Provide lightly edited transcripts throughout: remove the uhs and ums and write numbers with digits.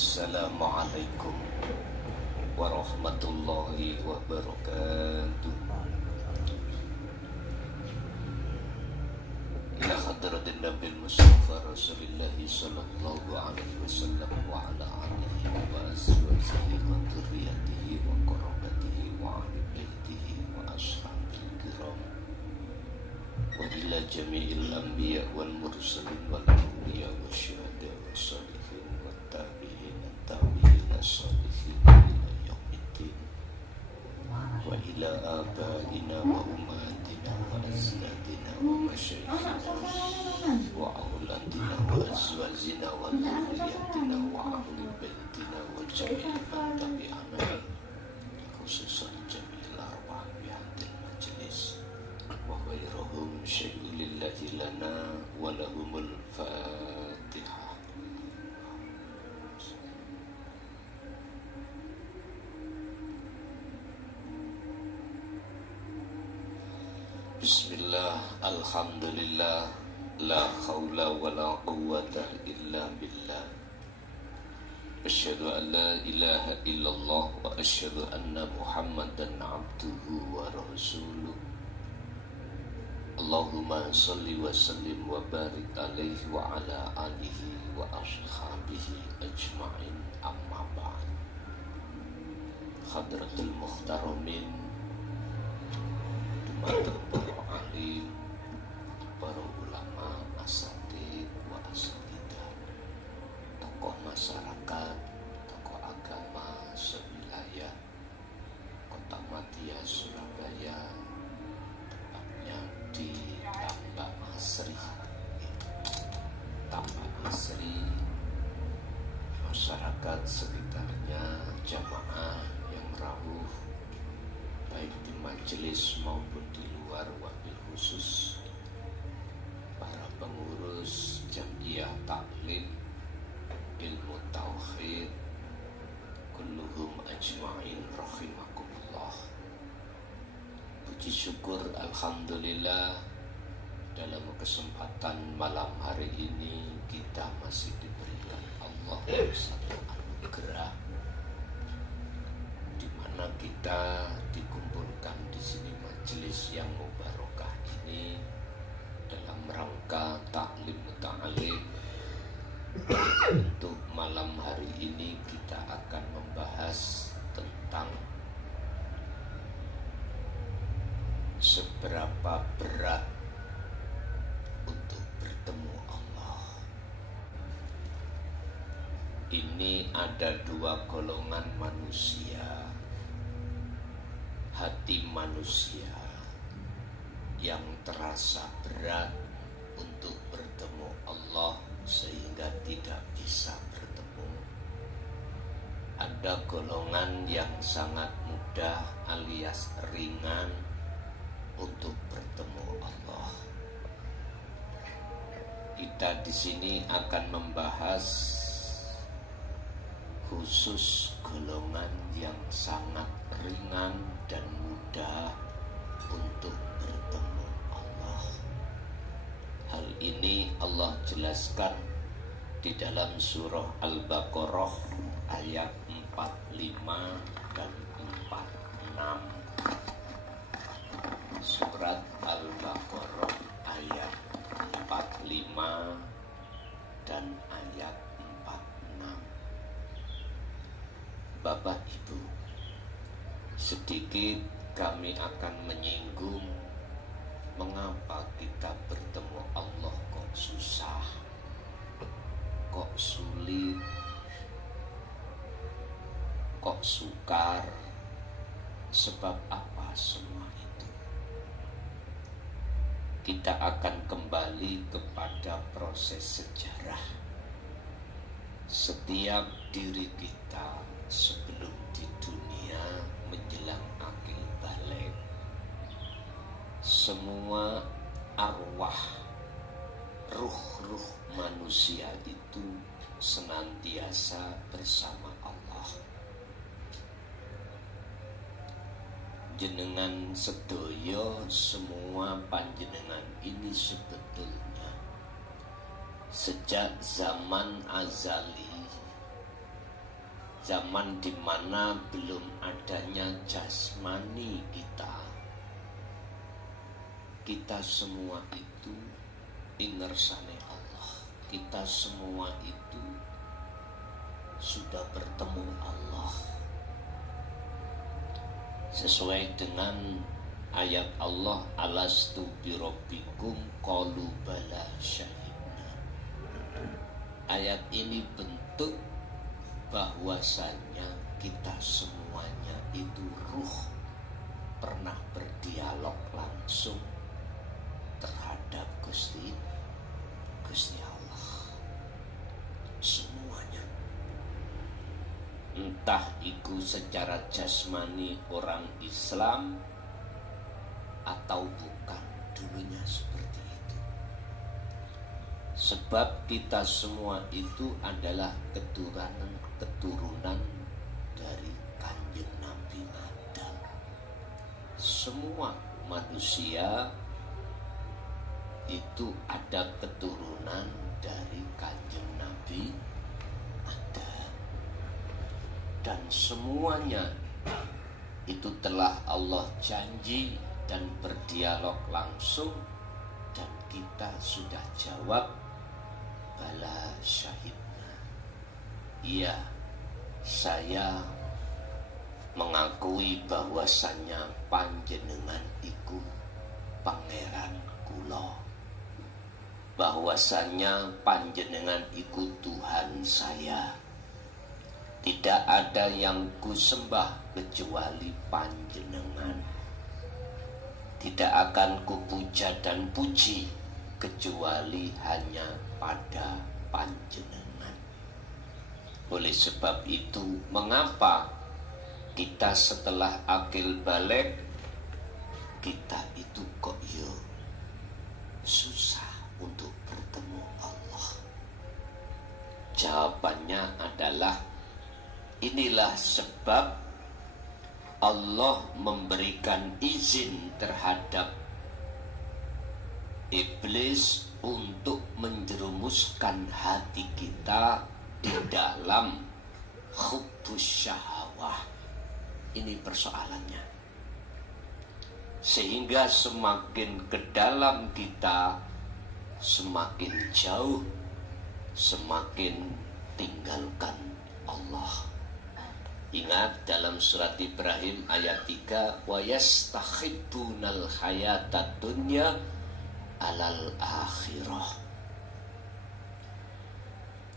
Assalamualaikum warahmatullahi wabarakatuh. Ila hadratin Nabil Mustafa Rasulillahi sallallahu alaihi wasallam wa ala alihi wa azwajihi wa dzurriyyatihi wa qarabatihi wa ahli baitihi wa ashabil kiram wa ila jami'il anbiya wal mursalin wal awliya wa syuhada wa sholihin wa tabi'in as-sholihin ila yaumiddin wa ila abaina wa ummatina wa azdadina wa masyayikhina wa auladina wa azwajina wa dzurriyyatina wa ahli baitina wa jami'il man tabi'ana khususan jami'il arwah bi hadil majlis wa ghairuhum syai'un lillahi lana wa lahumul fatihah. Bismillah, alhamdulillah, la khawla wa la quwwata illa billah. Asyhadu an la ilaha illallah wa asyhadu anna Muhammadan abduhu wa rasuluh. Allahumma salli wa sallim wa barik alaihi wa ala alihi wa ashabihi ajma'in, amma ba'd. Hadratul muhtaramin, dumateng para alim, para ulama, asatid wa asatidah, tokoh masyarakat, tokoh agama sewilayah Kota Madia Surabaya, tepatnya di Tambak Asri. Tambak Asri, masyarakat sekitarnya, jamaah yang rawuh baik di majelis maupun di luar, wabil khusus para pengurus Jam'iyah Taklim Ilmu Tauhid, kulluhum ajma'in rahimakumullah. Puji syukur alhamdulillah, dalam kesempatan malam hari ini kita masih diberikan Allah satu anugerah di mana kita dikumpulkan di sini majelis yang mubarakah ini dalam rangka taklim ta'alim. Untuk malam hari ini kita akan membahas tentang seberapa berat untuk bertemu Allah. Ini ada dua golongan manusia. Hati manusia yang terasa berat untuk bertemu Allah sehingga tidak bisa bertemu. Ada golongan yang sangat mudah alias ringan untuk bertemu Allah. Kita di sini akan membahas khusus golongan yang sangat ringan dan mudah untuk bertemu Allah. Hal ini Allah jelaskan di dalam surah Al-Baqarah ayat 45 dan 46. Surat Al-Baqarah ayat 45 dan ayat 46. Bapak Ibu, sedikit kami akan menyinggung mengapa kita bertemu Allah kok susah, kok sulit, kok sukar, sebab apa semua itu. Kita akan kembali kepada proses sejarah. Setiap diri kita sebelum di dunia menjelang akil balik, semua arwah, ruh-ruh manusia itu senantiasa bersama Allah. Jenengan sedoyo semua panjenengan ini sebetulnya sejak zaman azali zaman dimana belum adanya jasmani kita semua itu ingersane Allah. Kita semua itu sudah bertemu Allah. Sesuai dengan ayat Allah, alastu birabbikum qalu bala syahidna. Ayat ini bentuk bahwasanya kita semuanya itu ruh pernah berdialog langsung terhadap Gusti Allah. Semuanya, entah itu secara jasmani orang Islam atau bukan, dulunya seperti itu. Sebab kita semua itu adalah keturunan dari Kanjeng Nabi Adam. Semua manusia itu ada keturunan dari Kanjeng Nabi Adam. Dan semuanya itu telah Allah janji dan berdialog langsung, dan kita sudah jawab bala syahidna. Iya, saya mengakui bahwasannya panjenengan iku pangeran kula, bahwasannya panjenengan iku Tuhan saya. Tidak ada yang kusembah kecuali panjenengan. Tidak akan kupuja dan puji kecuali hanya pada panjenengan. Oleh sebab itu, mengapa kita setelah akil balik kita itu kok susah untuk bertemu Allah? Jawabannya adalah inilah sebab Allah memberikan izin terhadap iblis untuk menjerumuskan hati kita di dalam hubbus syahwah. Ini persoalannya. Sehingga semakin ke dalam kita, semakin jauh, semakin tinggalkan Allah. Ingat dalam surat Ibrahim ayat 3, wa yastahibbunal hayatad dunya alal akhirah.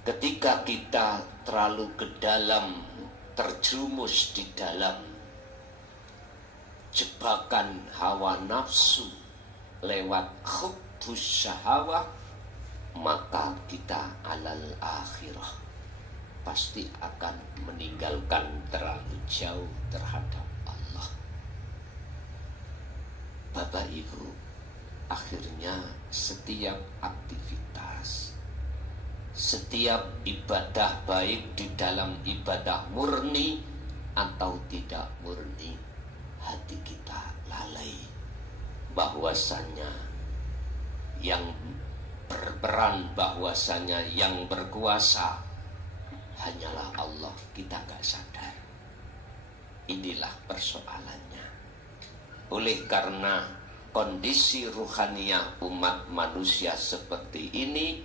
Ketika kita terlalu ke dalam, terjerumus di dalam jebakan hawa nafsu lewat hubbus syahwah, maka kita alal akhirah pasti akan meninggalkan terlalu jauh terhadap Allah. Bapak Ibu, akhirnya setiap aktivitas, setiap ibadah, baik di dalam ibadah murni atau tidak murni, hati kita lalai bahwasanya yang berperan, bahwasanya yang berkuasa hanyalah Allah. Kita gak sadar. Inilah persoalannya. Oleh karena kondisi ruhaniyah umat manusia seperti ini,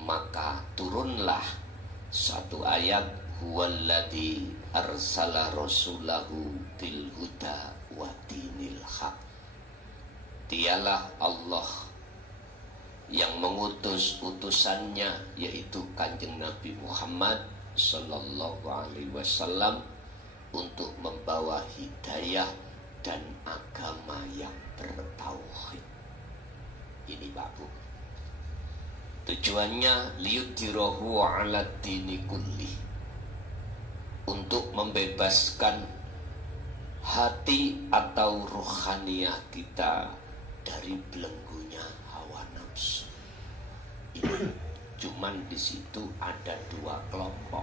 maka turunlah satu ayat, huwallazi arsala rasulahu bil huda wa dinil haq. Dialah Allah yang mengutus utusannya, yaitu Kanjeng Nabi Muhammad sallallahu alaihi wasallam, untuk membawa hidayah dan agama yang bertauhid. Ini babu. Tujuannya liyudhirahu ala dini kulli, untuk membebaskan hati atau ruhaniyah kita dari belenggunya hawa nafsu. Ini cuman di situ ada dua kelompok.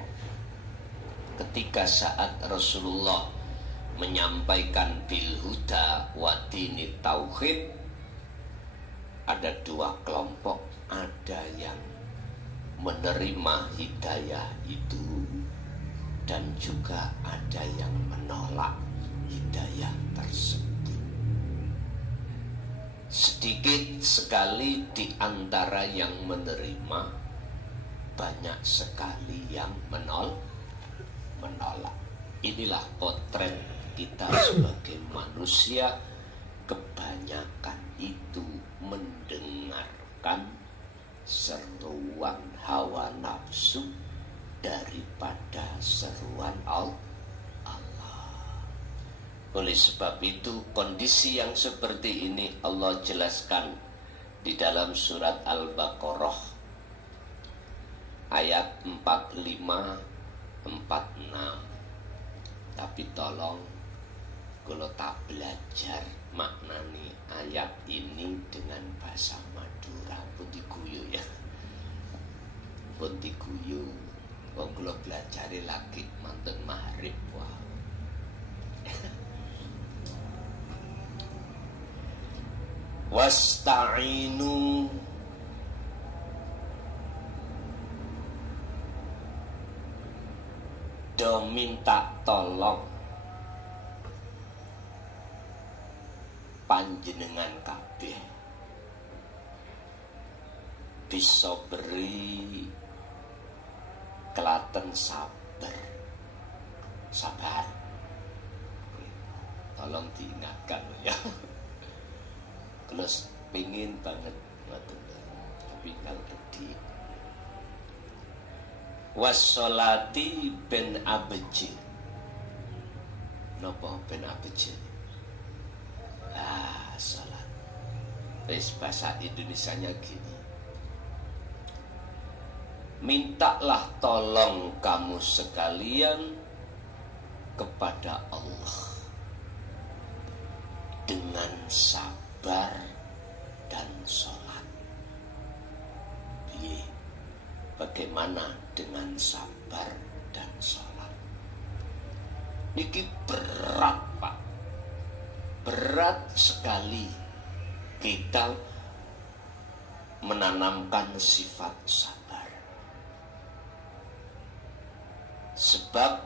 Ketika saat Rasulullah menyampaikan bil huda wa dini tauhid, ada dua kelompok. Ada yang menerima hidayah itu dan juga ada yang menolak hidayah tersebut. Sedikit sekali di antara yang menerima, banyak sekali yang menolak. Inilah potret kita sebagai manusia. Kebanyakan itu mendengarkan seruan hawa nafsu daripada seruan Allah. Oleh sebab itu, kondisi yang seperti ini Allah jelaskan di dalam surat Al-Baqarah ayat 45-46. Tapi tolong kalau tak belajar maknani ayat ini dengan bahasa Madura pun diguyu ya. Pun diguyu. Wong kula belajari lagi manten maghrib. Wow. Wasta'inu do minta tolong panjenengan kabeh bisa beri kelaten sabar. Tolong diingatkan ya. Terus pingin banget tapi nggak tadi. Wassolati ben abeje. Nopo ben abeje? Salat. Wis bahasa Indonesianya gini. Mintalah tolong kamu sekalian kepada Allah dengan sabar dan sholat. Bagaimana dengan sabar dan sholat? Niki berat, Pak. Berat sekali kita menanamkan sifat sabar. Sebab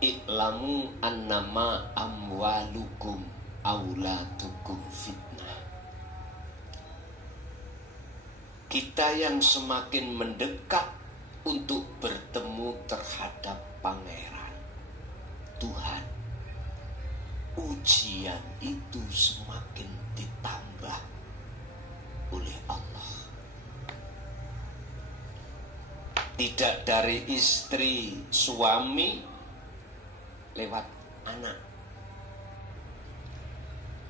i'lamu annama amwalukum auladukum fitnah. Kita yang semakin mendekat untuk bertemu terhadap Pangeran Tuhan, ujian itu semakin ditambah oleh Allah. Tidak dari istri, suami, lewat anak.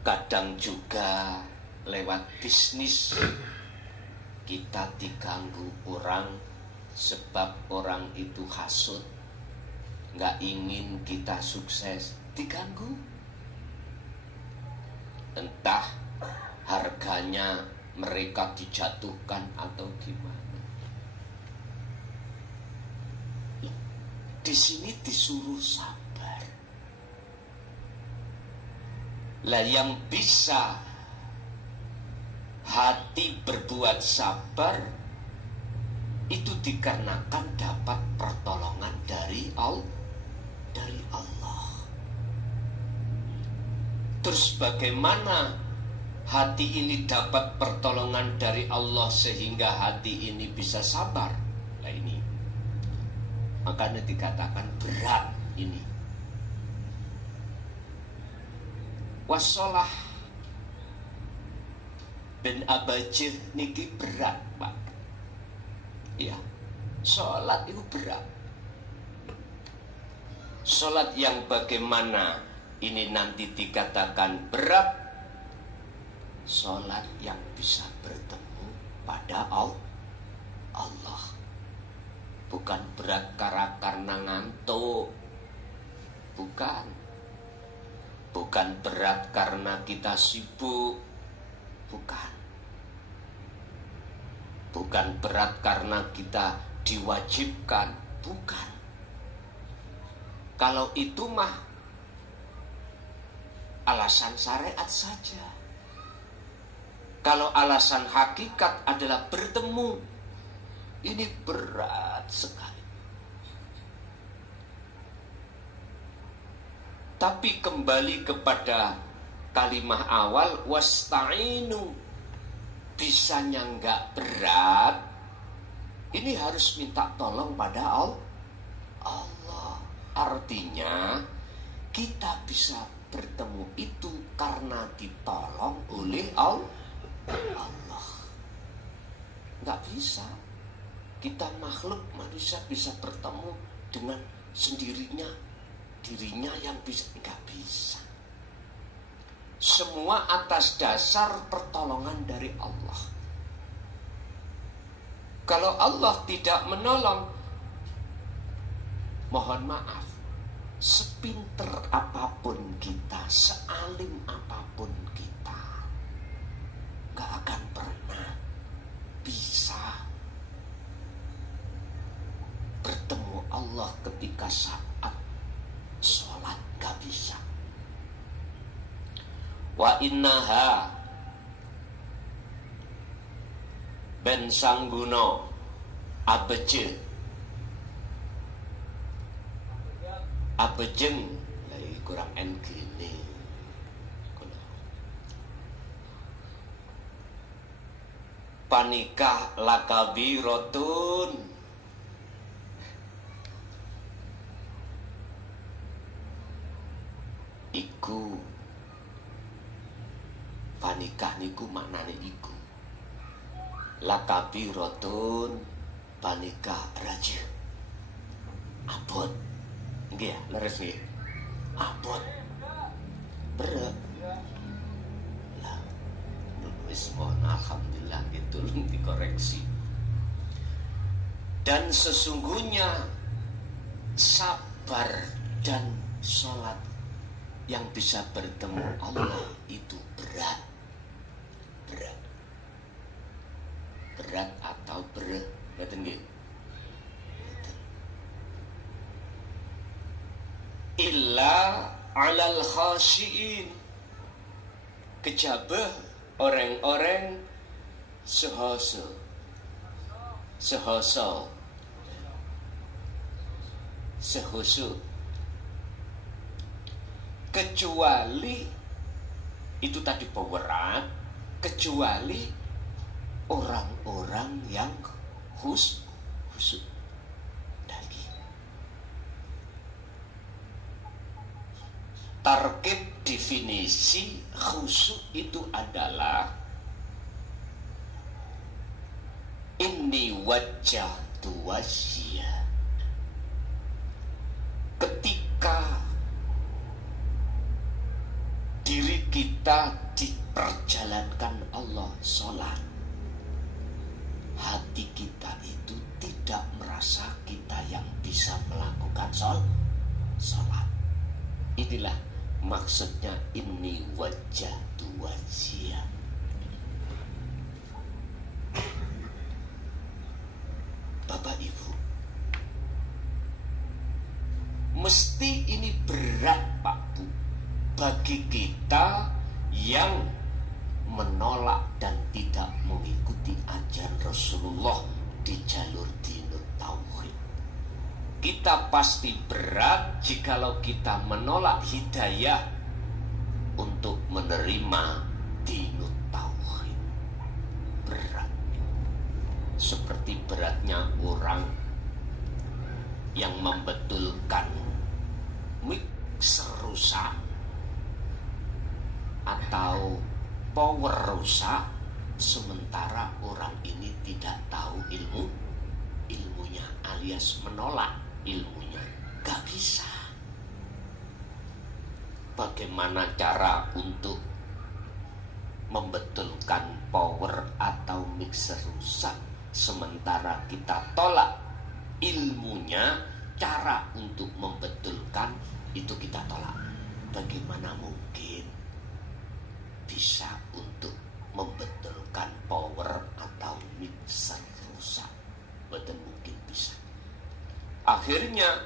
Kadang juga lewat bisnis. Kita diganggu orang sebab orang itu hasut, nggak ingin kita sukses, diganggu. Entah harganya mereka dijatuhkan atau gimana. Di sini disuruh sabar. Lah yang bisa hati berbuat sabar itu dikarenakan dapat pertolongan dari Allah. Terus bagaimana hati ini dapat pertolongan dari Allah sehingga hati ini bisa sabar? Nah ini makanya dikatakan berat ini. Wassalah ben abajih niki berat, Pak. Ya, sholat itu berat. Sholat yang bagaimana ini nanti dikatakan berat? Sholat yang bisa bertemu pada Allah. Bukan berat karena ngantuk. Bukan berat karena kita sibuk. Bukan berat karena kita diwajibkan. Bukan. Kalau itu mah alasan syariat saja. Kalau alasan hakikat adalah bertemu, ini berat sekali. Tapi kembali kepada kalimat awal, wasta'inu, bisanya nggak berat, ini harus minta tolong pada Allah. Artinya kita bisa bertemu itu karena ditolong oleh Allah. Nggak bisa kita makhluk manusia bisa bertemu dengan sendirinya, dirinya yang bisa, nggak bisa. Semua atas dasar pertolongan dari Allah. Kalau Allah tidak menolong, mohon maaf, sepinter apapun kita, sealim apapun kita, gak akan pernah bisa bertemu Allah ketika saat sholat, gak bisa. Wa innaha ben sangguno abejeng lagi kurang gini panikah lakabi rotun iku panikah niku maknane iku lakabi rotun panikah raja abot nggih ya leres nggih abot berat lah wis mohon alhamdulillah gitu dikoreksi. Dan sesungguhnya sabar dan sholat yang bisa bertemu Allah itu berat atau berat nggih. Illa alal khashiin, kejabah orang-orang sehoso kecuali itu tadi berat, kecuali orang-orang yang khusyuk lagi. Tarkib definisi khusyuk itu adalah inni wajjahtu wajhiya, ketika diri kita diperjalankan Allah sholat, hati kita itu tidak merasa kita yang bisa melakukan sholat. Inilah maksudnya inni wajjahtu wajhiya. Bapak Ibu, mesti ini berat Pak Bu bagi kita yang menolak dan tidak mengikuti ajaran Rasulullah di jalur dinut tauhid. Kita pasti berat jikalau kita menolak hidayah untuk menerima dinut tauhid. Berat. Seperti beratnya orang yang membetulkan mixer rusak atau power rusak, sementara orang ini tidak tahu ilmunya alias menolak ilmunya. Gak bisa. Bagaimana cara untuk membetulkan power atau mixer rusak sementara kita tolak ilmunya? Cara untuk membetulkan itu kita tolak. Bagaimana mungkin bisa untuk membetulkan power atau mixer rusak? Betul mungkin bisa. Akhirnya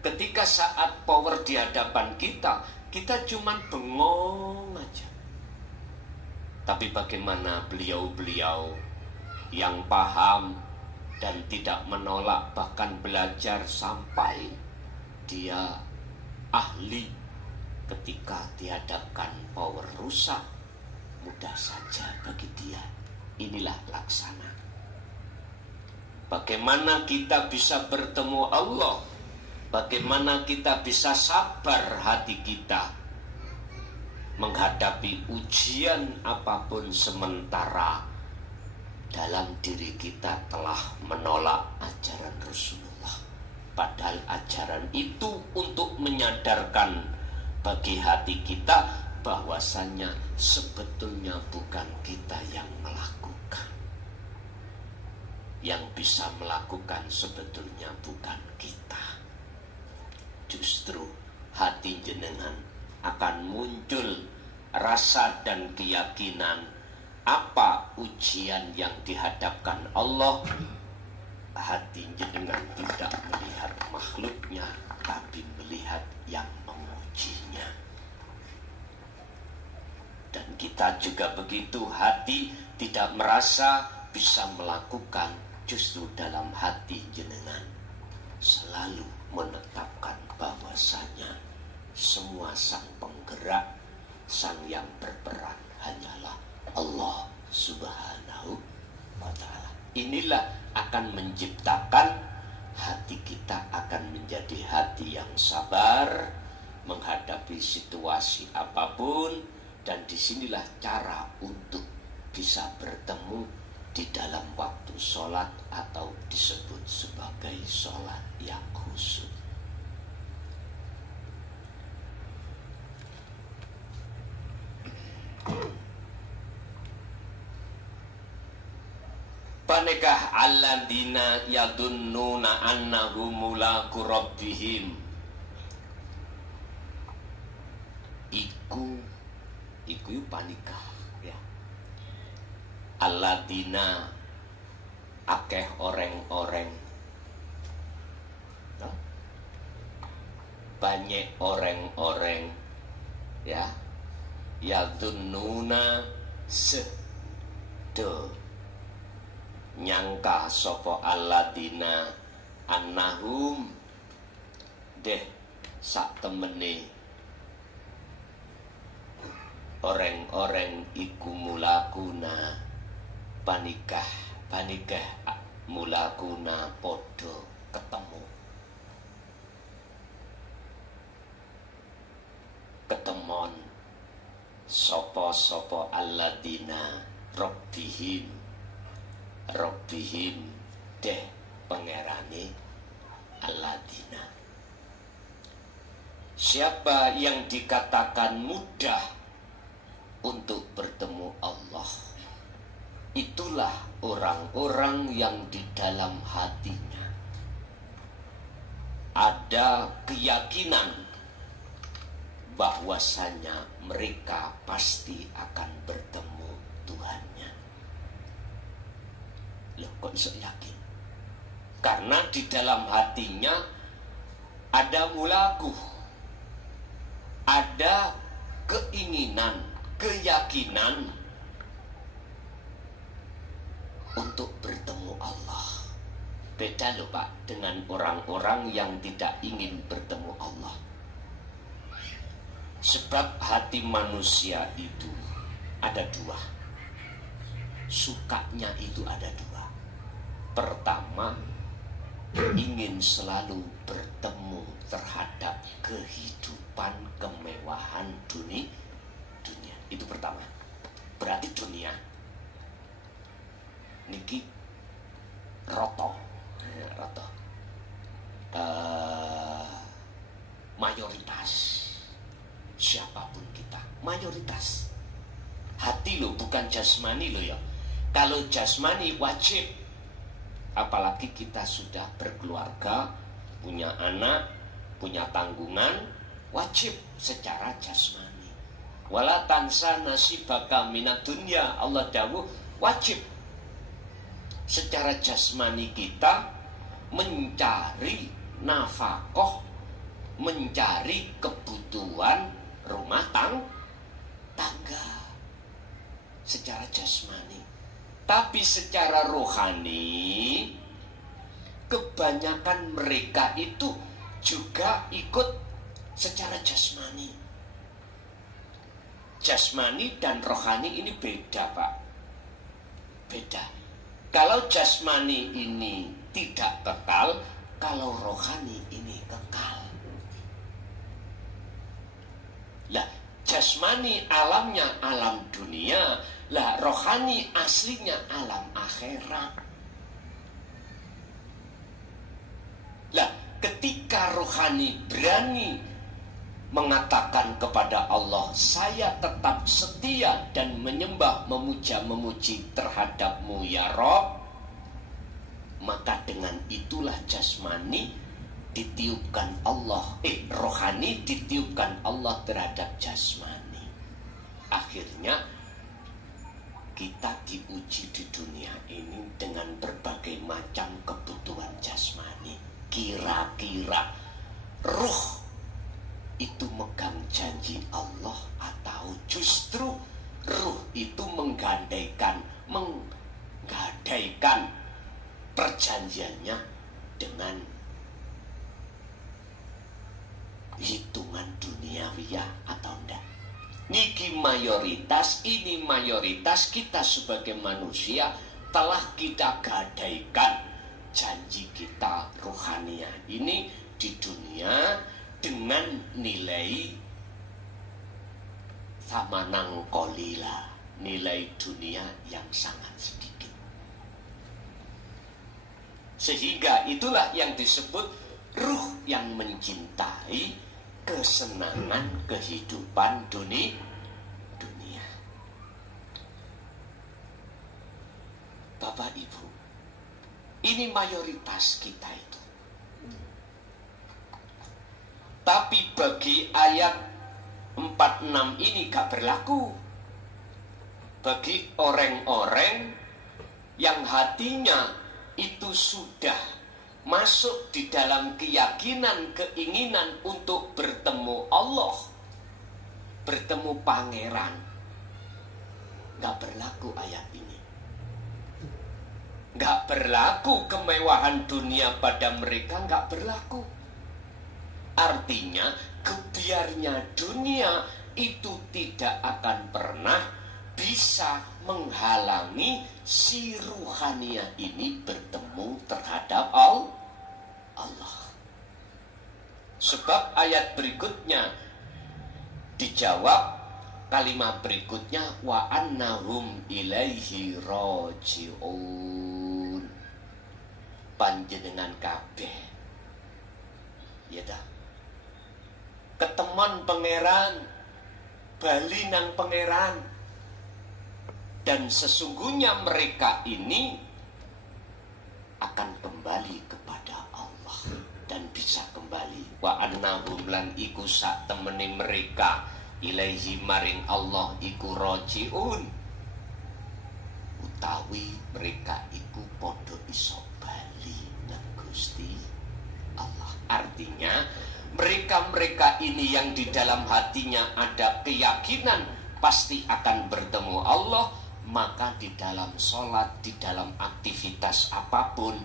ketika saat power di hadapan kita, kita cuman bengong aja. Tapi bagaimana beliau-beliau yang paham dan tidak menolak, bahkan belajar sampai dia ahli ketika dihadapkan power rusak, mudah saja bagi dia. Inilah laksana. Bagaimana kita bisa bertemu Allah? Bagaimana kita bisa sabar hati kita menghadapi ujian apapun sementara dalam diri kita telah menolak ajaran Rasulullah. Padahal ajaran itu untuk menyadarkan bagi hati kita bahwasannya sebetulnya bukan kita yang melakukan. Yang bisa melakukan sebetulnya bukan kita. Justru hati jenengan akan muncul rasa dan keyakinan apa ujian yang dihadapkan Allah. Hati jenengan tidak melihat makhluknya, tapi melihat yang mengujinya. Dan kita juga begitu, hati tidak merasa bisa melakukan, justru dalam hati jenengan selalu menetapkan bahwasanya semua sang penggerak, sang yang berperan hanyalah Allah Subhanahu wa ta'ala. Inilah akan menciptakan hati kita akan menjadi hati yang sabar menghadapi situasi apapun. Dan disinilah cara untuk bisa bertemu di dalam waktu sholat atau disebut sebagai sholat yang khusyuk. Panekah alladzina yadunnuna annahum mulaqu rabbihim. Iku panikah ya. Alladzina akeh orang-orang, no? Banyak orang-orang ya, yadunnuna sedo nyangka sopo alladzina annahum deh sak temene orang-orang iku mulakuna panikah mulakuna podo ketemon sopo alladzina Rabbihim deh pangerane alladzina. Siapa yang dikatakan mudah untuk bertemu Allah, itulah orang-orang yang di dalam hatinya ada keyakinan bahwasanya mereka pasti akan bertemu Tuhannya. Loh, kok bisa yakin? Karena di dalam hatinya ada mulaku, ada keinginan, keyakinan untuk bertemu Allah. Beda loh Pak dengan orang-orang yang tidak ingin bertemu Allah. Sebab hati manusia itu ada dua. Sukanya itu ada dua. Pertama, ingin selalu bertemu terhadap kehidupan kemewahan dunia. Itu pertama. Berarti dunia niki roto mayoritas. Siapapun kita mayoritas. Hati lo, bukan jasmani lo ya. Kalau jasmani wajib, apalagi kita sudah berkeluarga, punya anak, punya tanggungan, wajib secara jasmani. Wala tansa nasibaka minad dunya, Allah dawuh wajib secara jasmani kita mencari nafkah, mencari kebutuhan rumah tangga secara jasmani. Tapi secara rohani kebanyakan mereka itu juga ikut secara jasmani. jasmani dan rohani ini beda, Pak. Beda. Kalau jasmani ini tidak kekal, kalau rohani ini kekal. Lah, jasmani alamnya alam dunia, lah rohani aslinya alam akhirat. Lah, ketika rohani berani mengatakan kepada Allah, saya tetap setia dan menyembah, memuja-memuji terhadapmu ya Rob, maka dengan itulah jasmani ditiupkan Allah, rohani ditiupkan Allah terhadap jasmani. Akhirnya kita diuji di dunia ini dengan berbagai macam kebutuhan jasmani. Kira-kira ruh itu megang janji Allah, atau justru ruh itu menggadaikan perjanjiannya dengan hitungan duniawiyah atau enggak? Niki mayoritas, ini mayoritas kita sebagai manusia telah kita gadaikan janji kita rohaniah ini di dunia dengan nilai samanang kolila, nilai dunia yang sangat sedikit. Sehingga itulah yang disebut ruh yang mencintai kesenangan kehidupan dunia. Bapak Ibu, ini mayoritas kita itu. Tapi bagi ayat 46 ini gak berlaku. Bagi orang-orang yang hatinya itu sudah masuk di dalam keyakinan, keinginan untuk bertemu Allah, bertemu pangeran, gak berlaku ayat ini. Gak berlaku kemewahan dunia pada mereka, gak berlaku. Artinya kebiarnya dunia itu tidak akan pernah bisa menghalangi si ruhania ini bertemu terhadap Allah. Sebab ayat berikutnya dijawab, kalimat berikutnya wa annahum ilaihi raji'un, panjenengan kabeh ya dah keteman pangeran, bali nang pangeran, dan sesungguhnya mereka ini akan kembali kepada Allah dan bisa kembali. Wa annahum lan iku sak temene mereka ilaihi maring Allah iku rajiun, utawi mereka iku podo iso bali nang Gusti Allah. Artinya mereka-mereka ini yang di dalam hatinya ada keyakinan pasti akan bertemu Allah, maka di dalam sholat, di dalam aktivitas apapun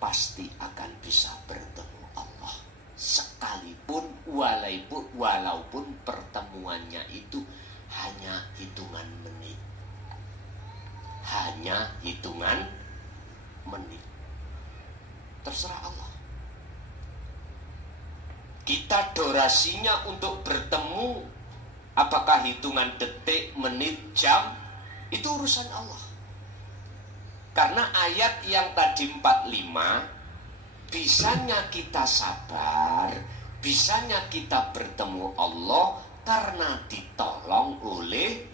pasti akan bisa bertemu Allah. Sekalipun walaupun pertemuannya itu hanya hitungan menit. Hanya hitungan menit. Terserah Allah. Kita durasinya untuk bertemu, apakah hitungan detik, menit, jam, itu urusan Allah. Karena ayat yang tadi 45, bisanya kita sabar, bisanya kita bertemu Allah karena ditolong oleh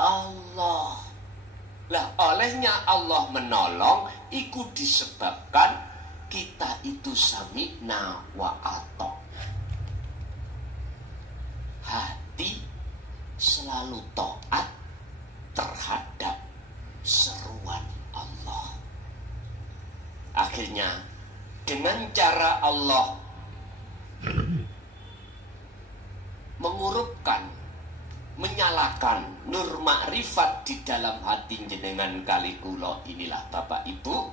Allah. Lah olehnya Allah menolong, itu disebabkan kita itu sami'na wa ata'na. Hati selalu taat terhadap seruan Allah. Akhirnya dengan cara Allah mengurupkan, menyalakan nur makrifat di dalam hati jenengan kali kula inilah Bapak Ibu,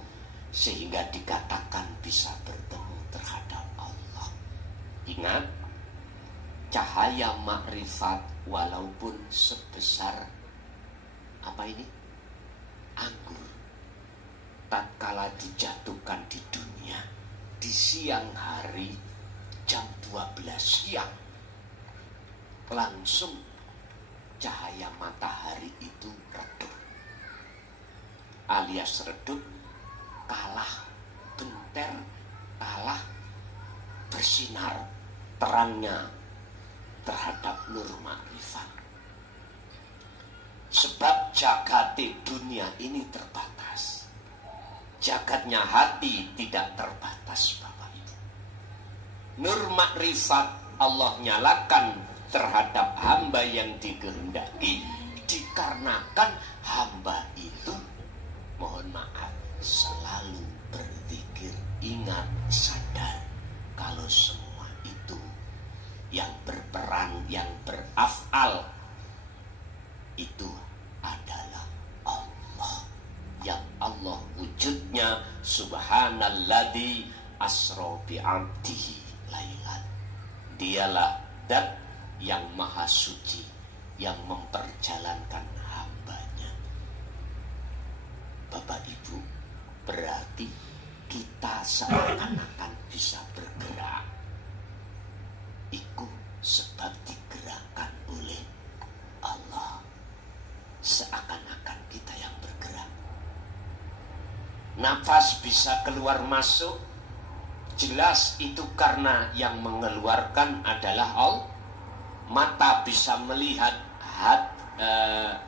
sehingga dikatakan bisa bertemu terhadap Allah. Ingat, cahaya makrifat walaupun sebesar apa ini? Anggur. Tatkala dijatuhkan di dunia di siang hari jam 12 siang, langsung cahaya matahari itu redup, alias redup, kalah benter, kalah bersinar terangnya terhadap nur makrifat. Sebab jagati dunia ini terbatas, jagatnya hati tidak terbatas, Bapak Ibu. Nur makrifat Allah nyalakan terhadap hamba yang dikehendaki, dikarenakan hamba itu, mohon maaf, selalu berzikir, ingat, sadar kalau semua itu yang berperan, yang berafal itu adalah Allah. Yang Allah wujudnya subhanalladzi asra bi'abdihi lailan. Dialah zat yang maha suci, yang memperjalankan hambanya. Bapak Ibu, berarti kita seakan-akan bisa bergerak. Itu sebab digerakkan oleh Allah. Seakan-akan kita yang bergerak. Nafas bisa keluar masuk, jelas itu karena yang mengeluarkan adalah Allah. Mata bisa melihat,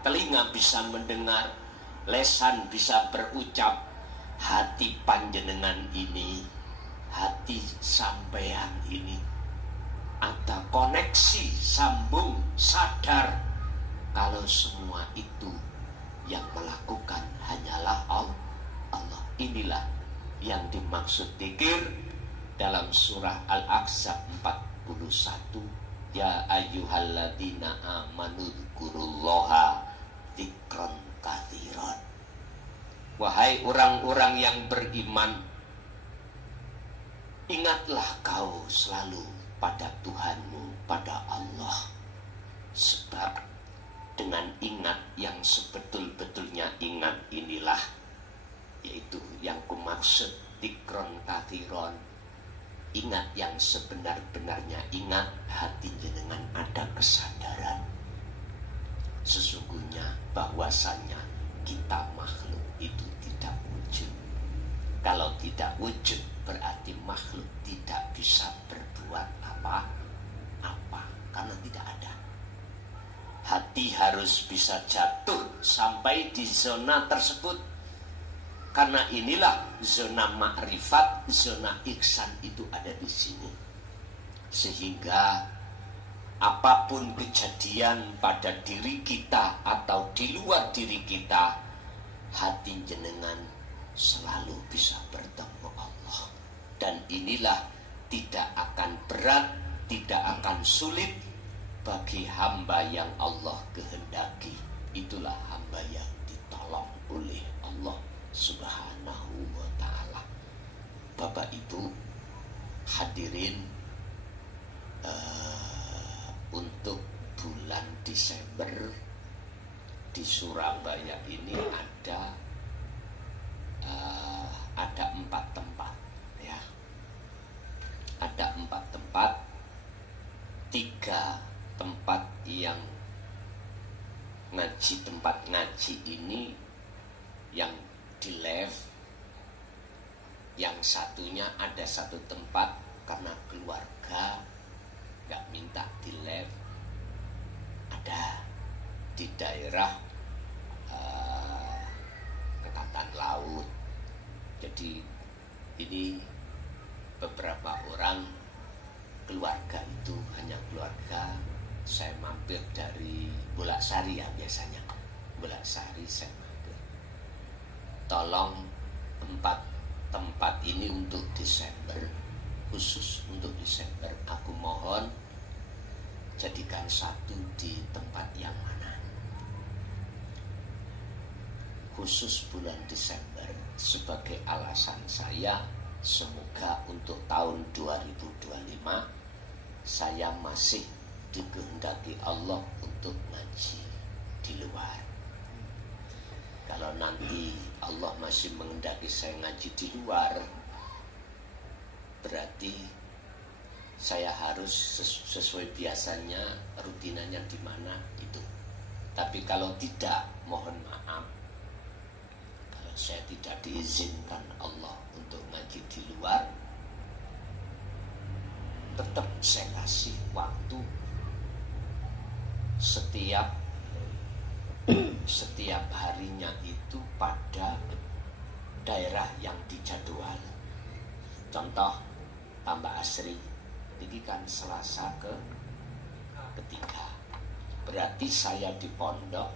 telinga bisa mendengar, lesan bisa berucap. Hati panjenengan ini, hati sampean ini, ada koneksi, sambung, sadar kalau semua itu yang melakukan hanyalah Allah. Inilah yang dimaksud dzikir dalam surah Al-Ahzab 41. Ya ayyuhalladzina amanu dzkurullaha dzikran katsiran. Wahai orang-orang yang beriman, ingatlah kau selalu pada Tuhanmu, pada Allah. Sebab dengan ingat yang sebetul-betulnya ingat inilah, yaitu yang kumaksud dzikran katsiran. Ingat yang sebenar-benarnya ingat, hati jenengan ada kesadaran sesungguhnya bahwasanya kita makhluk itu tidak wujud. Kalau tidak wujud berarti makhluk tidak bisa berbuat apa-apa karena tidak ada. Hati harus bisa jatuh sampai di zona tersebut. Karena inilah zona makrifat, zona ihsan itu ada di sini. Sehingga apapun kejadian pada diri kita atau di luar diri kita, hati jenengan selalu bisa bertemu Allah. Dan inilah tidak akan berat, tidak akan sulit bagi hamba yang Allah kehendaki. Itulah hamba yang ditolong oleh Allah Subhanahu wa ta'ala. Bapak Ibu hadirin, untuk bulan Desember di Surabaya ini ada 4 tempat ya. Ada 4 tempat. 3 tempat yang ngaji, tempat ngaji ini yang di live, yang satunya ada 1 tempat karena keluarga gak minta di live, ada di daerah Angkatan Laut. Jadi ini beberapa orang keluarga, itu hanya keluarga. Saya mampir dari Bulaksari ya, biasanya Bulaksari saya mampir. Tolong 4 tempat ini untuk Desember, khusus untuk Desember, aku mohon jadikan satu di tempat yang mana. Khusus bulan Desember sebagai alasan saya, semoga untuk tahun 2025 saya masih dikehendaki Allah untuk ngaji di luar. Kalau nanti Allah masih menghendaki saya ngaji di luar, berarti saya harus sesuai biasanya, rutinannya di mana itu. Tapi kalau tidak, mohon maaf, kalau saya tidak diizinkan Allah untuk ngaji di luar, tetap saya kasih waktu setiap harinya itu pada daerah yang dijadwal. Contoh Tambak Asri, ini kan Selasa ketiga. Berarti saya di pondok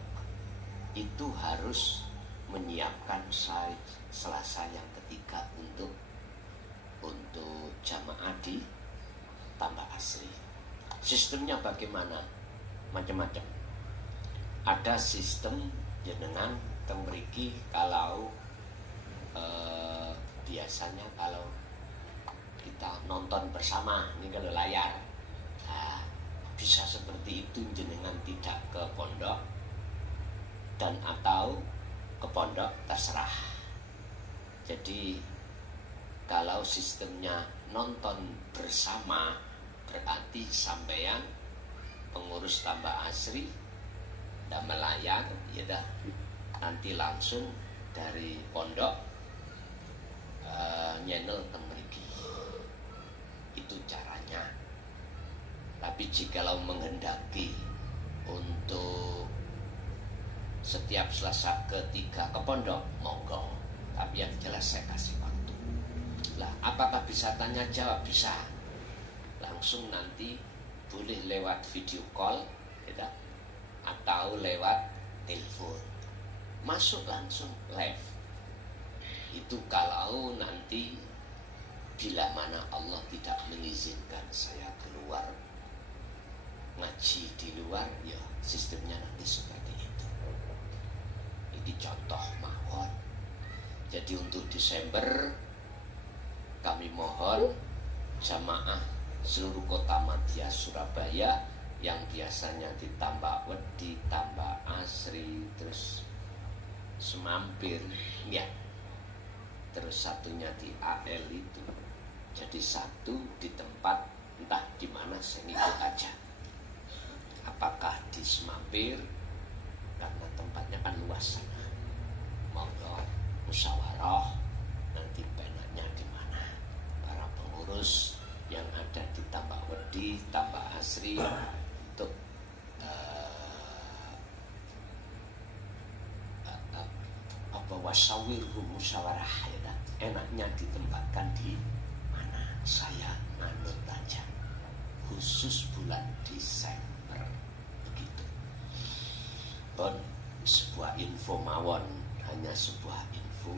itu harus menyiapkan Selasa yang ketiga untuk jamaah di Tambak Asri. Sistemnya bagaimana? Macam-macam. Ada sistem jenengan temriki kalau biasanya kalau kita nonton bersama ini kalau layar, nah, bisa seperti itu, jenengan tidak ke pondok dan atau ke pondok terserah. Jadi kalau sistemnya nonton bersama, berarti sampean pengurus Tambak Asri dan melayar, ya dah, nanti langsung dari pondok nyenel temriki. Itu caranya. Tapi jikalau menghendaki untuk setiap Selasa ketiga ke pondok, monggo. Tapi yang jelas saya kasih waktu. Lah, apakah bisa tanya jawab? Bisa. Langsung nanti boleh lewat video call, ya, atau lewat telepon. Masuk langsung live. Itu kalau nanti bila mana Allah tidak mengizinkan saya keluar ngaji di luar, ya sistemnya nanti seperti itu. Ini contoh mawon. Jadi untuk Desember kami mohon jamaah seluruh kota Madya Surabaya yang biasanya di Tambak Wedi, Tambak Asri, terus Semampir, ya, terus satunya di AL itu. Jadi satu di tempat entah di mana saya ikut aja. Apakah di Semampir karena tempatnya kan luas sana. Monggo musyawarah nanti penaknya di mana. Para pengurus yang ada di Tambak Wedi, Tambak Asri untuk wasawirhu musyawarah, ya, enaknya ditempatkan di mana. Saya nganut aja khusus bulan Desember begitu. Bon, sebuah info mawon, hanya sebuah info,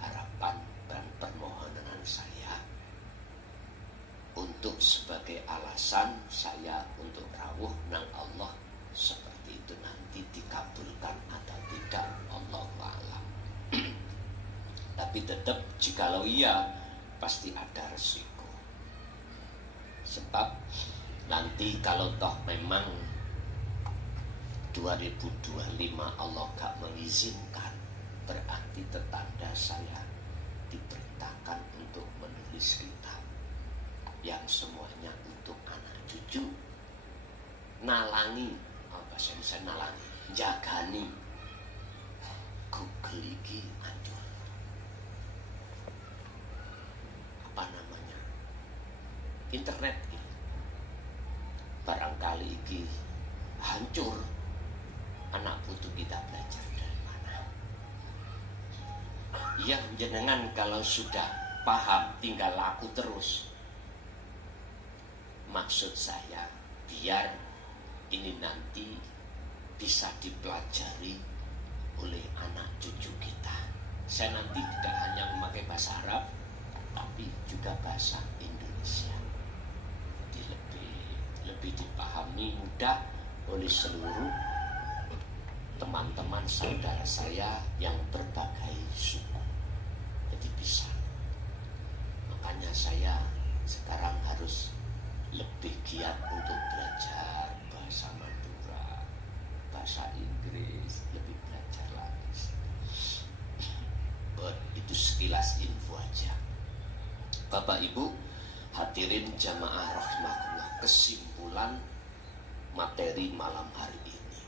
harapan dan permohonan saya untuk sebagai alasan saya untuk rawuh nang Allah, seperti itu nanti dikabulkan atau tidak, Allahu a'lam. Tapi tetap jikalau iya pasti ada resiko. Sebab nanti kalau toh memang 2025 Allah gak mengizinkan, berarti tetanda saya diperintahkan untuk menulis kitab yang semuanya untuk anak cucu, nalangi, bahasa Indonesia nalangi, jagani Google iki hancur. Apa namanya? Internet iki. Barangkali iki hancur. Anak putu kita belajar dari mana? Yang jenengan kalau sudah paham tinggal laku terus. Maksud saya biar ini nanti bisa dipelajari oleh anak cucu kita. Saya nanti tidak hanya memakai bahasa Arab, tapi juga bahasa Indonesia. Jadi lebih dipahami mudah oleh seluruh teman-teman saudara saya yang berbagai suku. Jadi bisa. Makanya saya sekarang harus lebih giat untuk belajar Bapak Ibu hadirin jamaah rahimakumullah, kesimpulan materi malam hari ini,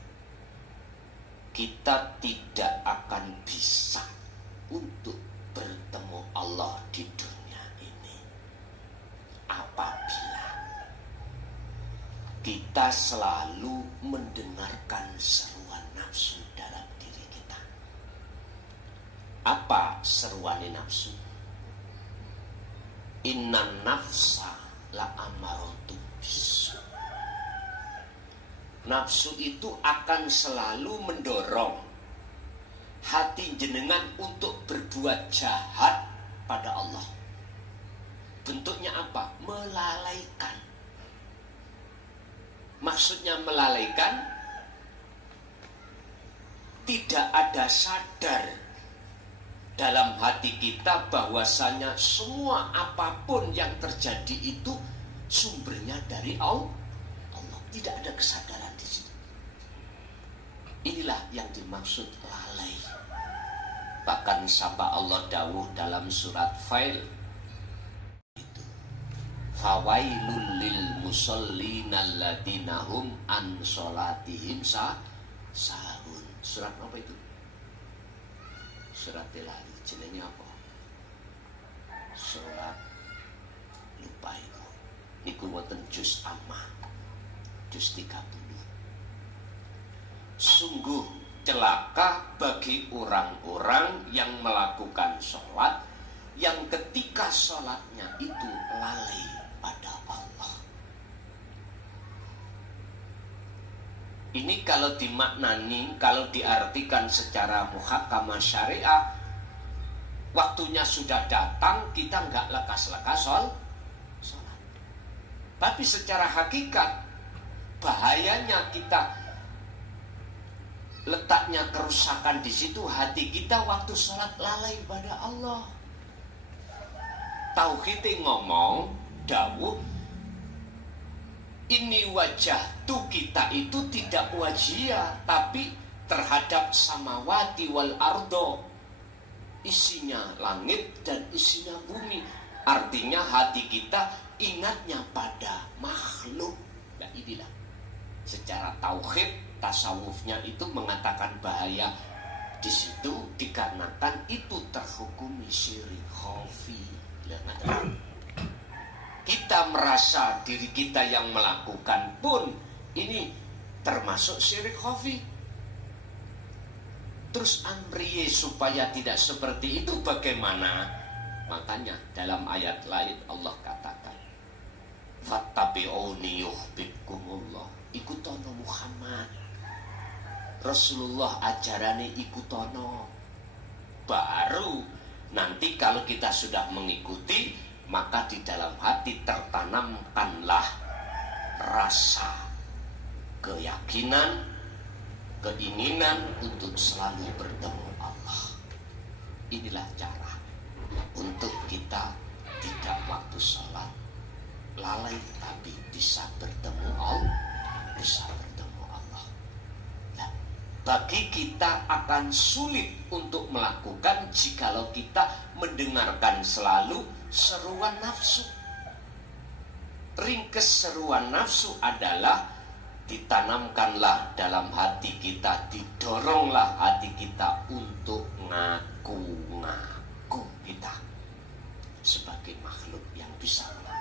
kita tidak akan bisa untuk bertemu Allah di dunia ini apabila kita selalu mendengarkan seruan nafsu dalam diri kita. Apa seruan nafsu? Innan nafsa la amaratu bisu. Nafsu itu akan selalu mendorong hati jenengan untuk berbuat jahat pada Allah. Bentuknya apa? Melalaikan. Maksudnya melalaikan, tidak ada sadar dalam hati kita bahwasanya semua apapun yang terjadi itu sumbernya dari Allah. Tidak ada kesadaran di situ. Inilah yang dimaksud lalai. Bahkan sampai Allah dawuh dalam surat Fail itu, fawailul lil musallin alladzina hum an sholatihim sahun. Surat apa itu? Surat Telali. Jenenge apa? Surat lupa itu. Niku wonten juz amma. Juz 30. Sungguh celaka bagi orang-orang yang melakukan sholat, yang ketika sholatnya itu lalai pada Allah. Ini kalau dimaknani, kalau diartikan secara muhakamah syariah, waktunya sudah datang, kita nggak lekas-lekas sholat. Tapi secara hakikat, bahayanya kita letaknya kerusakan di situ, hati kita waktu sholat lalai pada Allah. Tauhid ngomong dawuh, ini wajah tuh kita itu tidak wajia, tapi terhadap samawati wal ardo, isinya langit dan isinya bumi. Artinya hati kita ingatnya pada makhluk. Nah inilah secara tauhid, tasawufnya itu mengatakan bahaya di situ dikarenakan itu terhukumi syirik khafi. Kita merasa diri kita yang melakukan pun ini termasuk syirik khafi. Terus amriye supaya tidak seperti itu bagaimana? Makanya dalam ayat lain Allah katakan, fattabi'uni yuhibbukumullah. Ikutono Muhammad, Rasulullah ajarane ikutono. Baru nanti kalau kita sudah mengikuti, maka di dalam hati tertanamkanlah rasa keyakinan, keinginan untuk selalu bertemu Allah. Inilah cara untuk kita tidak waktu sholat lalai, tapi bisa bertemu Allah. Bisa bertemu Allah. Nah, bagi kita akan sulit untuk melakukan jikalau kita mendengarkan selalu seruan nafsu. Ringkes seruan nafsu adalah ditanamkanlah dalam hati kita, didoronglah hati kita untuk ngaku-ngaku kita sebagai makhluk yang bisa melakukan.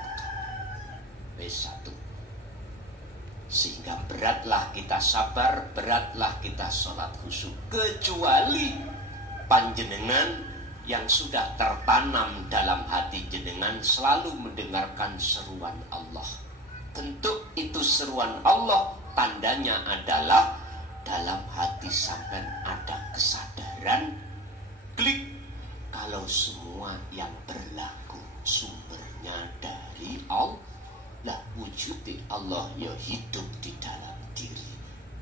Satu. Sehingga beratlah kita sabar, beratlah kita sholat khusyuk. Kecuali panjenengan yang sudah tertanam dalam hati jenengan selalu mendengarkan seruan Allah. Tentu itu seruan Allah, tandanya adalah dalam hati sampai ada kesadaran, klik, kalau semua yang berlaku sumbernya dari Allah. Lah wujud Allah ya hidup di dalam diri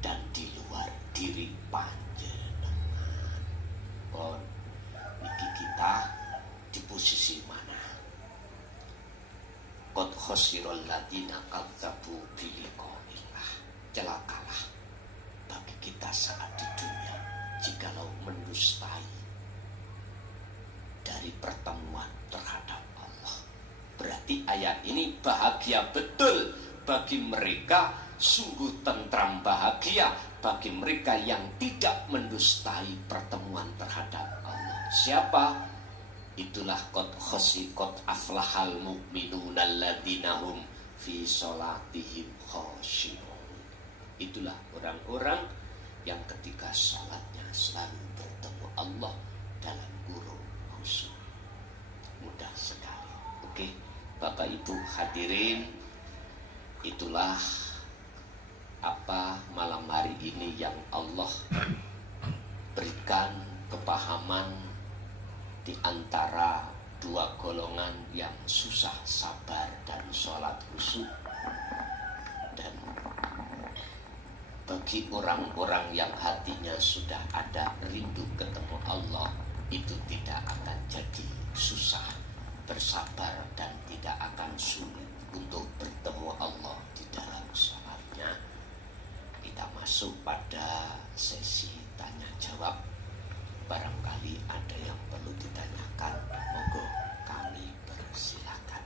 dan di luar diri panjenengan. Pon iki kita di posisi mana? Qad khasiral ladina kadzabu bi liqa'illah. Celakalah bagi kita saat di dunia jikalau mendustai dari pertemuan terhadap Allah. Berarti ayat ini bahagia betul bagi mereka, sungguh tentram bahagia bagi mereka yang tidak mendustai pertemuan terhadap Allah. Siapa? Itulah qad aflahal mu'minuna alladzina hum fi sholatihim khashi'un. Itulah orang-orang yang ketika sholatnya selalu bertemu Allah dalam kurung khusyuk. Mudah sekali. Oke, Bapak Ibu hadirin, itulah apa malam hari ini yang Allah berikan kepahaman di antara dua golongan yang susah sabar dan sholat khusyuk. Dan bagi orang-orang yang hatinya sudah ada rindu ketemu Allah, itu tidak akan jadi susah bersabar dan tidak akan sulit untuk bertemu Allah di dalam sholatnya. Kita masuk pada sesi tanya jawab. Barangkali ada yang perlu ditanyakan, monggo kami persilakan.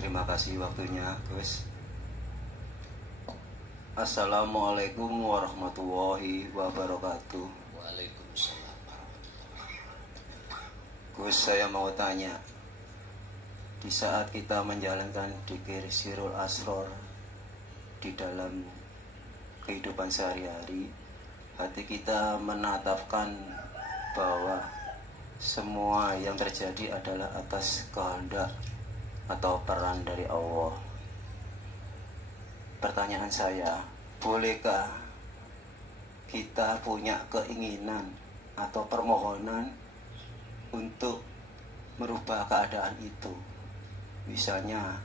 Terima kasih waktunya, Gus. Assalamualaikum warahmatullahi wabarakatuh. Waalaikumsalam warahmatullahi wabarakatuh. Gus, saya mau tanya, di saat kita menjalankan dzikir Sirul Asror di dalam kehidupan sehari-hari, hati kita menatapkan bahwa semua yang terjadi adalah atas kehendak atau peran dari Allah. Pertanyaan saya, bolehkah kita punya keinginan atau permohonan untuk merubah keadaan itu? Misalnya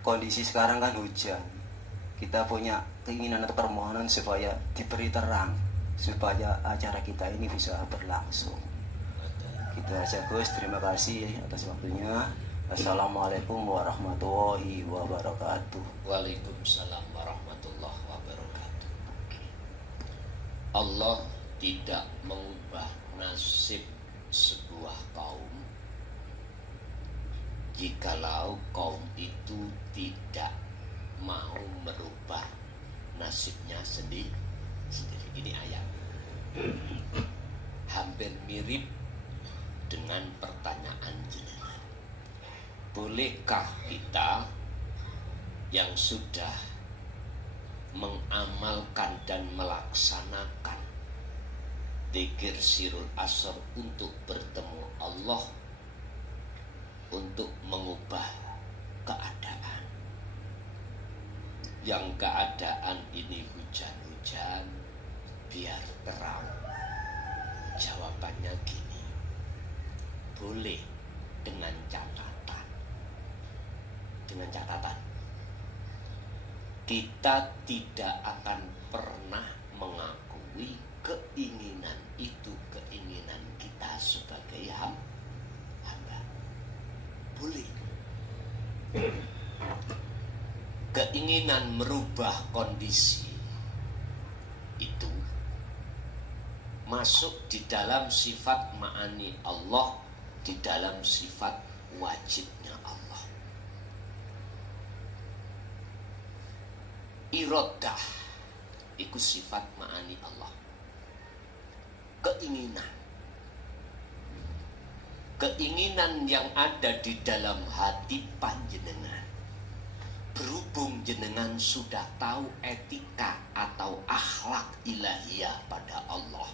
kondisi sekarang kan hujan, kita punya keinginan atau permohonan supaya diberi terang, supaya acara kita ini bisa berlangsung. Gitu aja, Gus. Terima kasih atas waktunya. Assalamualaikum warahmatullahi wabarakatuh. Waalaikumsalam warahmatullahi wabarakatuh. Allah tidak mengubah nasib sebuah kaum jikalau kaum itu tidak mau merubah nasibnya sendiri. Ini ayat hampir mirip dengan pertanyaan jenengan. Bolehkah kita yang sudah mengamalkan dan melaksanakan dzikir Sirul Asr untuk bertemu Allah, untuk mengubah keadaan? Yang keadaan ini hujan-hujan biar terang. Jawabannya gini, boleh dengan catatan. Dengan catatan, kita tidak akan pernah mengakui keinginan itu keinginan kita sebagai hamba. Boleh. Keinginan merubah kondisi itu masuk di dalam sifat ma'ani Allah, di dalam sifat wajibnya Allah. Iradah itu sifat ma'ani Allah. Keinginan yang ada di dalam hati panjenengan, berhubung jenengan sudah tahu etika atau akhlak ilahiyah pada Allah,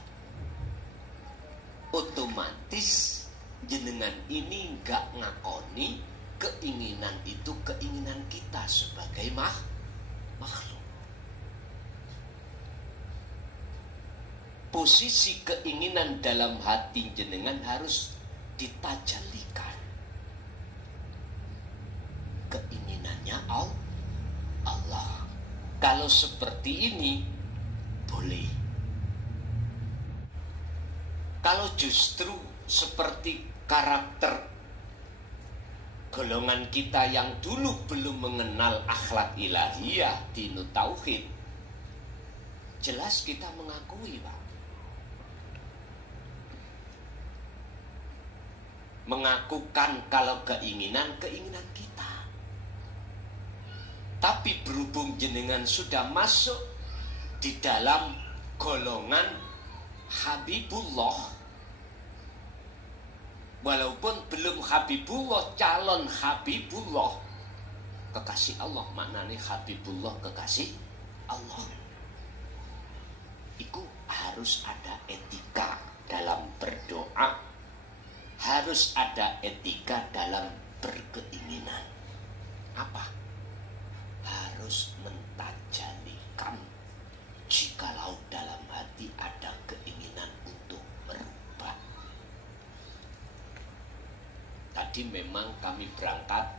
otomatis jenengan ini gak ngakoni keinginan itu keinginan kita sebagai makhluk. Posisi keinginan dalam hati jenengan harus ditajalikan. Keinginannya Allah. Kalau kalau seperti ini boleh. Kalau justru seperti karakter golongan kita yang dulu belum mengenal akhlak ilahiyah, dinut tauhid, jelas kita mengakui, Pak. Mengakukan kalau keinginan kita. Tapi berhubung jenengan sudah masuk di dalam golongan Habibullah, walaupun belum Habibullah, calon Habibullah, kekasih Allah, maknanya Habibullah kekasih Allah. Itu harus ada etika dalam berdoa, harus ada etika dalam berkeinginan. Apa? Harus mentajalikan jikalau dalam hati ada keinginan untuk merubah. Tadi memang kami berangkat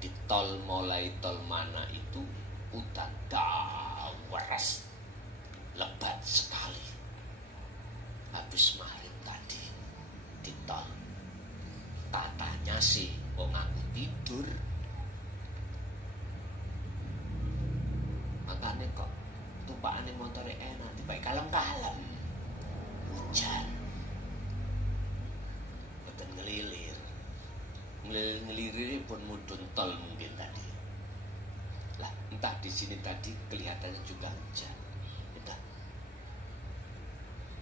di tol, mulai tol mana itu hutan dawaras, lebat sekali. Habis maghrib tadi di tol, katanya sih wong aku tidur, makanya kok tumpakane motornya enak, tiba kalem-kalem hujan, betul ngelilir pun mudun tol mungkin tadi. Lah entah di sini tadi kelihatannya juga hujan. Entah.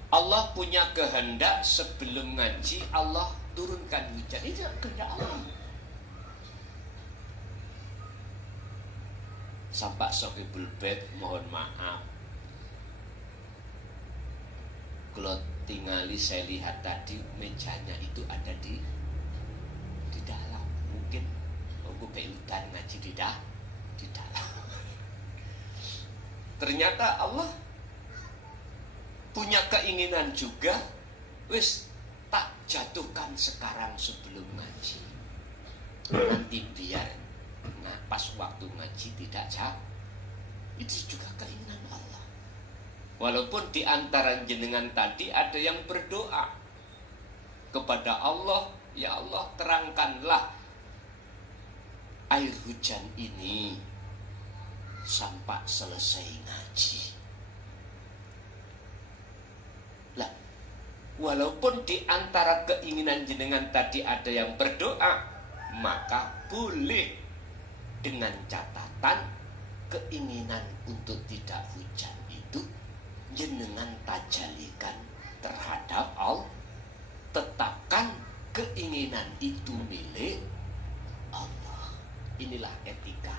Allah punya kehendak sebelum ngaji Allah turunkan hujan. Itu kehendak Allah. Sampai Sohibul Bait mohon maaf, kalau tingali saya lihat tadi mejanya itu ada di dalam. Mungkin aku hutan ngaji di dalam. Ternyata Allah punya keinginan juga, wis tak jatuhkan sekarang sebelum ngaji, nanti biar pas waktu ngaji tidak jatuh. Itu juga keinginan Allah. Walaupun di antara jenengan tadi ada yang berdoa kepada Allah, ya Allah terangkanlah air hujan ini sampai selesai ngaji. Lah, walaupun di antara keinginan jenengan tadi ada yang berdoa, maka boleh dengan catatan keinginan untuk tidak hujan itu jenengan tajalikan terhadap Allah. Tetapkan keinginan itu milik Allah. Inilah etika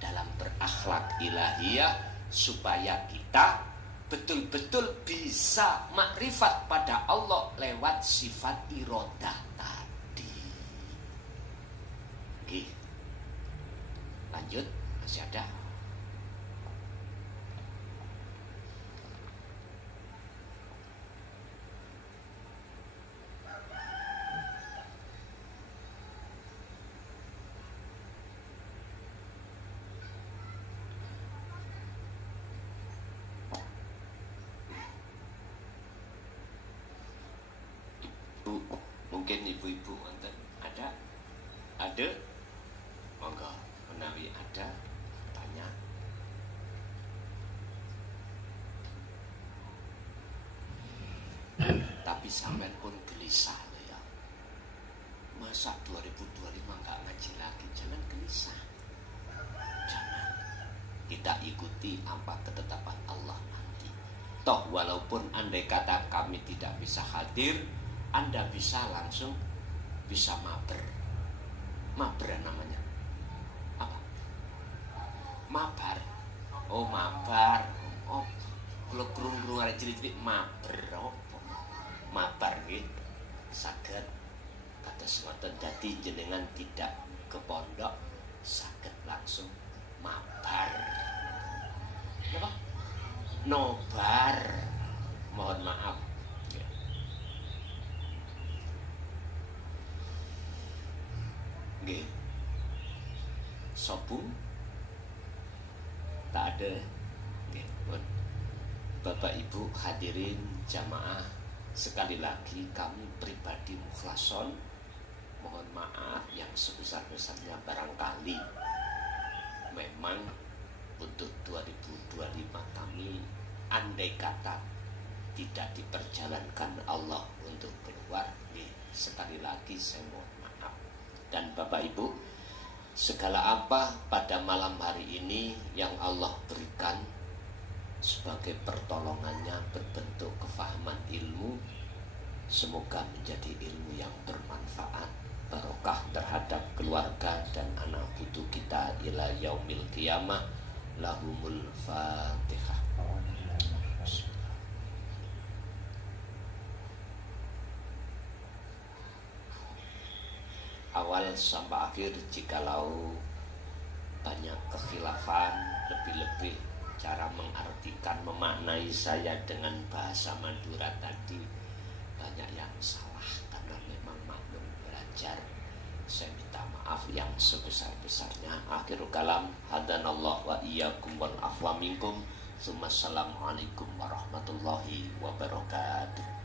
dalam berakhlak ilahiyah, supaya kita betul-betul bisa makrifat pada Allah lewat sifat irodah tadi. Oke, lanjut, masih ada. Mungkin ibu-ibu ada monggo menawi ada tanya. Tapi sampean pun gelisah ya, masa 2025 nggak ngaji lagi? Jangan gelisah, jangan. Kita ikuti apa ketetapan Allah nanti. Toh walaupun andai kata kami tidak bisa hadir, Anda bisa langsung bisa mabar namanya apa? Mabar. Oh mabar. Oh kalau kerung-kerung ada cilik-cilik mabar. Oh mabar gitu. Saged kados ngoten, dadi jenengan tidak ke pondok, saged langsung mabar. Apa? Nobar. Mohon maaf. Nggih. Sobung tak ada. Nggih, pun. Bapak Ibu hadirin jamaah, sekali lagi kami pribadi mukhlason mohon maaf yang sebesar-besarnya barangkali memang untuk 2025 kami andai kata tidak diperjalankan Allah untuk keluar, sekali lagi saya mohon maaf. Dan Bapak Ibu, segala apa pada malam hari ini yang Allah berikan sebagai pertolongannya berbentuk kefahaman ilmu, semoga menjadi ilmu yang bermanfaat, barokah terhadap keluarga dan anak putu kita ila yaumil qiyamah. Lahumul Fatihah. Awal sampai akhir jikalau banyak kekhilafan, lebih-lebih cara mengartikan, memaknai saya dengan bahasa Madura tadi banyak yang salah karena memang maklum belajar. Saya minta maaf yang sebesar-besarnya. Akhirul kalam, hadanallah wa iyyakum wal afwa minkum. Assalamualaikum warahmatullahi wabarakatuh.